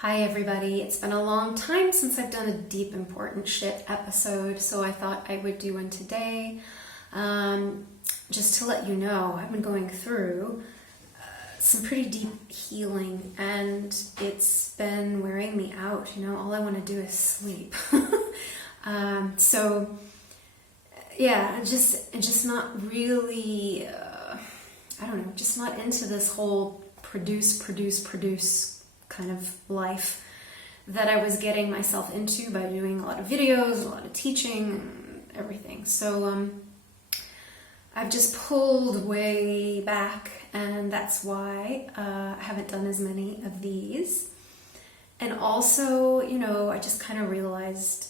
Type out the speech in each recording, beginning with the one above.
Hi everybody, it's been a long time since I've done a deep important shit episode, so I thought I would do one today. Just to let you know, I've been going through some pretty deep healing and it's been wearing me out. All I want to do is sleep. Just not really, just not into this whole produce kind of life that I was getting myself into by doing a lot of videos, a lot of teaching, everything. So I've just pulled way back, and that's why I haven't done as many of these. And also, I just kind of realized,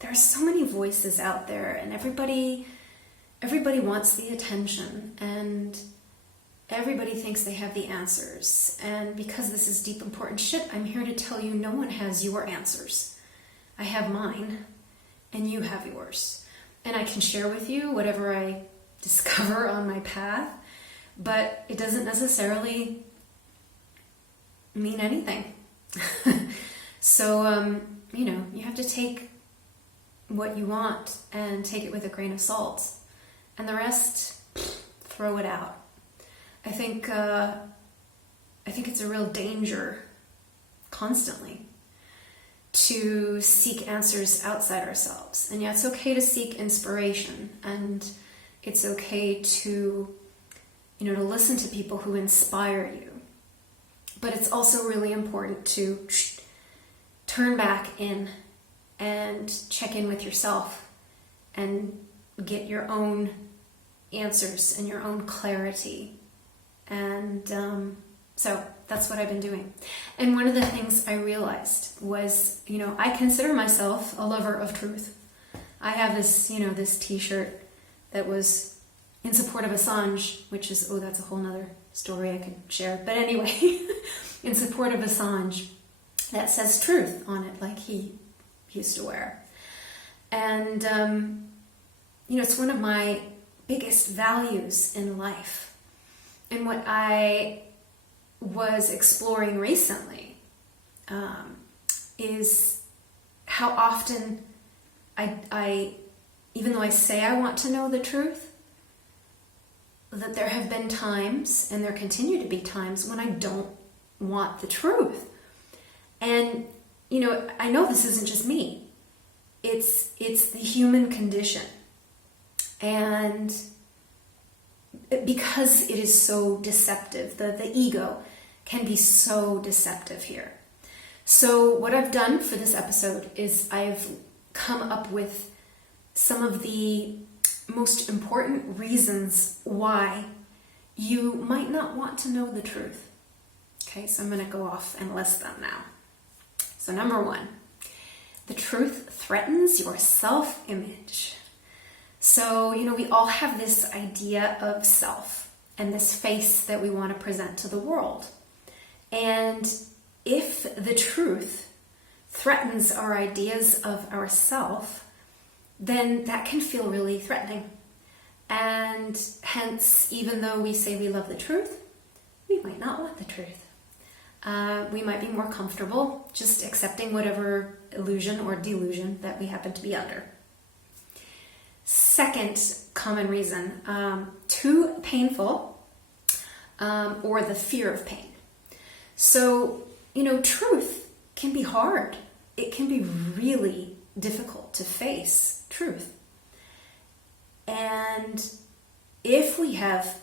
there's so many voices out there, and everybody wants the attention, and everybody thinks they have the answers. And because this is deep, important shit, I'm here to tell you no one has your answers. I have mine, and you have yours. And I can share with you whatever I discover on my path, but it doesn't necessarily mean anything. So, you have to take what you want and take it with a grain of salt. And the rest, throw it out. I think it's a real danger constantly to seek answers outside ourselves. And yeah, it's okay to seek inspiration, and it's okay to, to listen to people who inspire you. But it's also really important to turn back in and check in with yourself and get your own answers and your own clarity. And so that's what I've been doing. And one of the things I realized was, I consider myself a lover of truth. I have this, this t-shirt that was in support of Assange, which is, that's a whole nother story I could share. But anyway, in support of Assange, that says truth on it, like he used to wear. And, it's one of my biggest values in life. And what I was exploring recently is how often I, even though I say I want to know the truth, that there have been times, and there continue to be times, when I don't want the truth. And, I know this isn't just me. It's the human condition. And because it is so deceptive, the ego can be so deceptive here. So what I've done for this episode is I've come up with some of the most important reasons why you might not want to know the truth. Okay, so I'm going to go off and list them now. So number one, the truth threatens your self-image. So, we all have this idea of self and this face that we want to present to the world. And if the truth threatens our ideas of ourself, then that can feel really threatening. And hence, even though we say we love the truth, we might not want the truth. We might be more comfortable just accepting whatever illusion or delusion that we happen to be under. Second common reason, too painful, or the fear of pain. So, truth can be hard. It can be really difficult to face truth. And if we have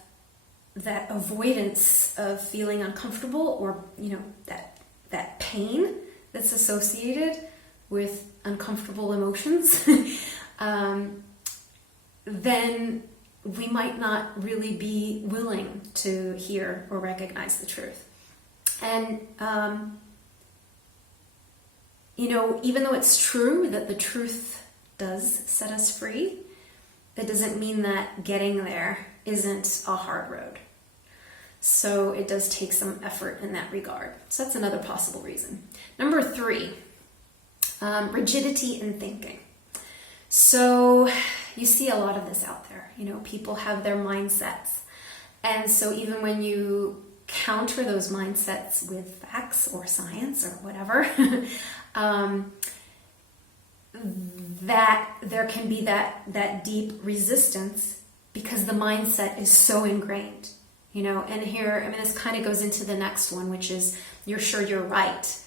that avoidance of feeling uncomfortable, or, that pain that's associated with uncomfortable emotions, then we might not really be willing to hear or recognize the truth. And, even though it's true that the truth does set us free, that doesn't mean that getting there isn't a hard road. So it does take some effort in that regard. So that's another possible reason. Number three, rigidity in thinking. So you see a lot of this out there. People have their mindsets. And so even when you counter those mindsets with facts or science or whatever, that there can be that deep resistance because the mindset is so ingrained, and here, this kind of goes into the next one, which is you're sure you're right.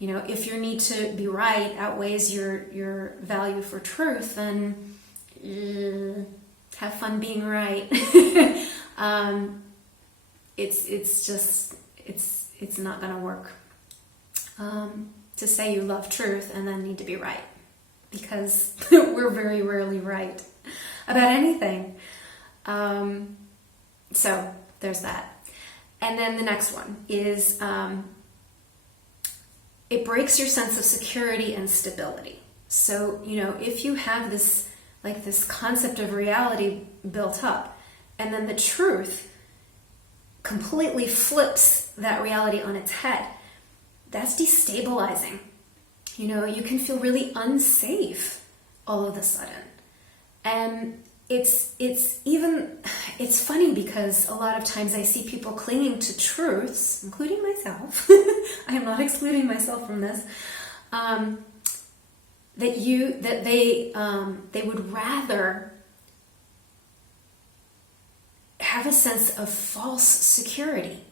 If your need to be right outweighs your value for truth, then have fun being right. It's not going to work to say you love truth and then need to be right, because we're very rarely right about anything. So there's that. And then the next one is it breaks your sense of security and stability. So, if you have this concept of reality built up, and then the truth completely flips that reality on its head, that's destabilizing. You can feel really unsafe all of a sudden. And it's funny because a lot of times I see people clinging to truths, including myself. I am not excluding myself from this. That they would rather have a sense of false security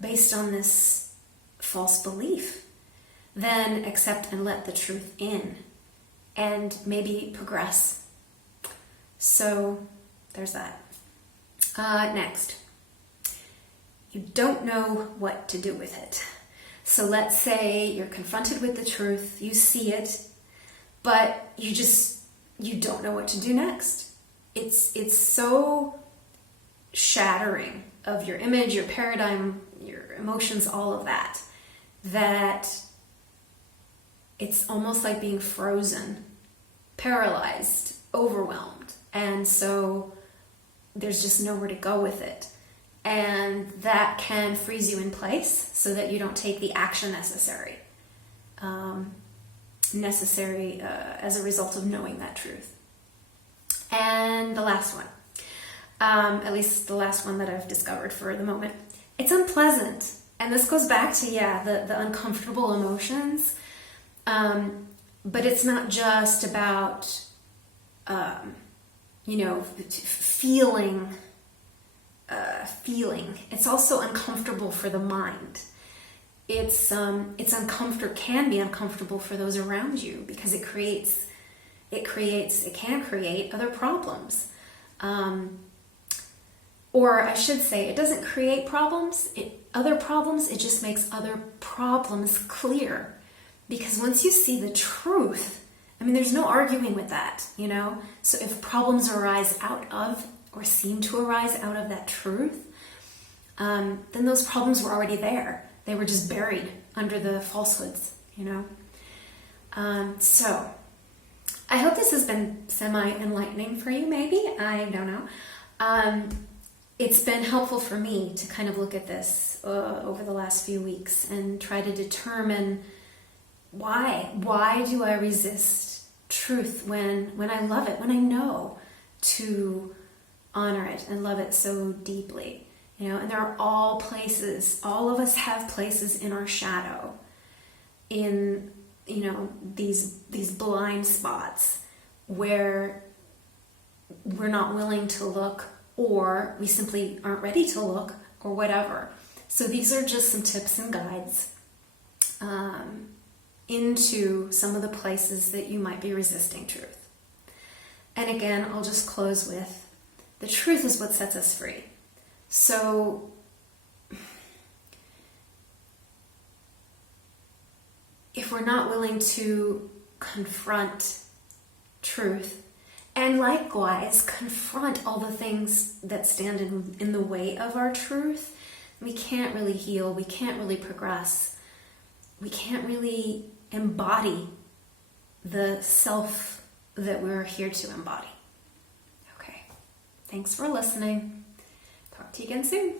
based on this false belief than accept and let the truth in and maybe progress. So there's that. Next, you don't know what to do with it. So let's say you're confronted with the truth, you see it, but you don't know what to do next. It's so shattering of your image, your paradigm, your emotions, all of that it's almost like being frozen, paralyzed, overwhelmed. And so there's just nowhere to go with it. And that can freeze you in place so that you don't take the action necessary as a result of knowing that truth. And the last one, at least the last one that I've discovered for the moment, it's unpleasant. And this goes back to, the uncomfortable emotions. But it's not just about, feeling. It's also uncomfortable for the mind. It's uncomfortable, can be uncomfortable for those around you because it can create other problems. Or I should say, it doesn't create problems, it just makes other problems clear. Because once you see the truth, there's no arguing with that, So if problems arise out of, or seem to arise out of that truth, then those problems were already there. They were just buried under the falsehoods, So I hope this has been semi-enlightening for you, maybe. I don't know. It's been helpful for me to kind of look at this over the last few weeks and try to determine why do I resist truth when I love it, when I know to honor it and love it so deeply, and there are all of us have places in our shadow, in, these blind spots where we're not willing to look, or we simply aren't ready to look, or whatever. So these are just some tips and guides into some of the places that you might be resisting truth. And again, I'll just close with, the truth is what sets us free. So if we're not willing to confront truth, and likewise confront all the things that stand in the way of our truth, we can't really heal, we can't really progress, we can't really embody the self that we're here to embody. Okay, thanks for listening. Talk to you again soon.